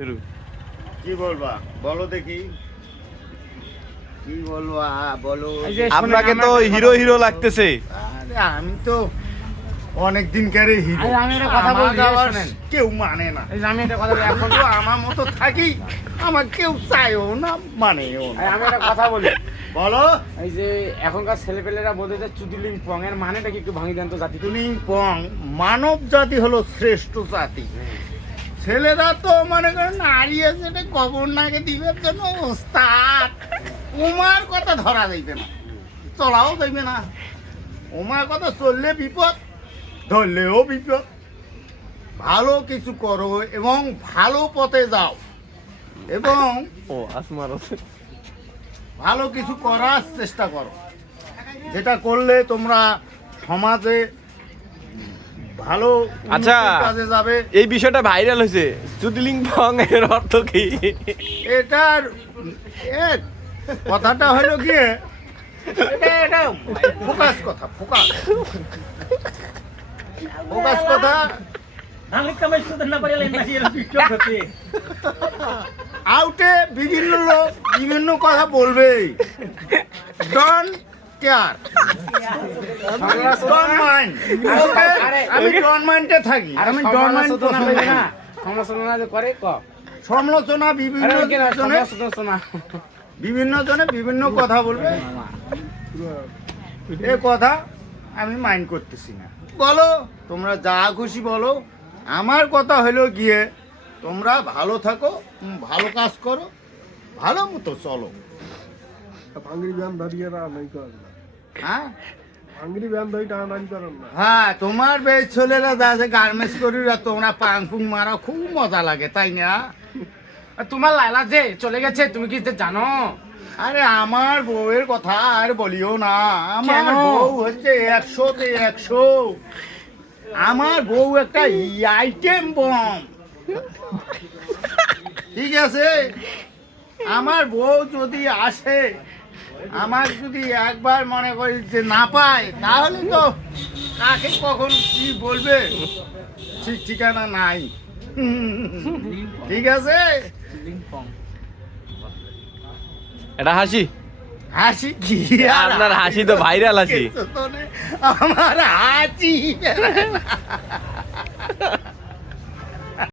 কি বলবা বলো দেখি, কি বলবা বলো। আপনাকে তো হিরো হিরো লাগতেছে। আরে আমি তো অনেকদিন কারে হিরো। আমি একটা কথা বলি, শুনেন। কেউ মানে না। আমি একটা কথা বলি, এখন তো আমার মতো থাকি, আমার কেউ চায়ও না, মানেও না। আমি একটা কথা বলি, বলো। এই যে এখনকার ছেলেপেলেরা বলতে যে চুদিলিং পং এর মানেটা কি একটু ভাঙি দেন তো জাতি? চুদিলিং পং মানব জাতি হলো শ্রেষ্ঠ জাতি। ছেলেরা তো মনে করেন নাড়িয়ে যেটা কবর নাকে দিবে জন্য ওস্তাদ, ওমার কথা ধরা যাইবে না, চলাও যাইবে না। ওমার কথা চললে বিপদ, ধরলেও বিপদ। ভালো কিছু করো এবং ভালো পথে যাও, এবং ও আসমার আছে। ভালো কিছু করার চেষ্টা করো, যেটা করলে তোমরা সমাজে ভালো আচ্ছা, উন্নতির কাজে যাবে। এই বিষয়টা ভাইরাল হয়েছে, চুদিলিং পং এর অর্থ কি? এটার কথাটা হলো গিয়ে এটা ফোকাস কথা, ফোকাস কথা। আউটে বিভিন্ন লোক বিভিন্ন কথা বলবে, ডন কেয়ার, ডন মাইন্ড। আমি ডন মাইন্ডে থাকি, আমি ডন মাইন্ড না সমালোচনা যে করে ক সমালোচনা বিভিন্ন জনে সমালোচনা বিভিন্ন জনে বিভিন্ন কথা বলবে, এ কথা আমি মাইন্ড করতেছি না। বলো তোমরা যা খুশি বলো, আমার কথা হলো গিয়ে তোমরা ভালো থাকো, ভালো কাজ করো, ভালো মতো চলো। হ্যাঁ হ্যাঁ, তোমার বেশ ছেলেরা যা আছে গার্মেন্টস করিরা, তোমরা পাং ফুং মারা খুব মজা লাগে, তাই না? তোমার লাইলা যে চলে গেছে, তুমি কি জানো? আরে আমার বউয়ের কথা আর বলিও না, আমার কেন? বউ হচ্ছে 100-তে 100। আমার বউ একটা আইটেম বম, ঠিক আছে? আমার বউ যদি আসে, আমার যদি একবার মনে করি যে না পায়, তাহলে তো কাকে কখন কি বলবে ঠিক ঠিকানা নাই। ঠিক আছে, এটা হাসি। হাসি কি? আর আপনার হাসি তো ভাইরাল হাসি। আমার হাসি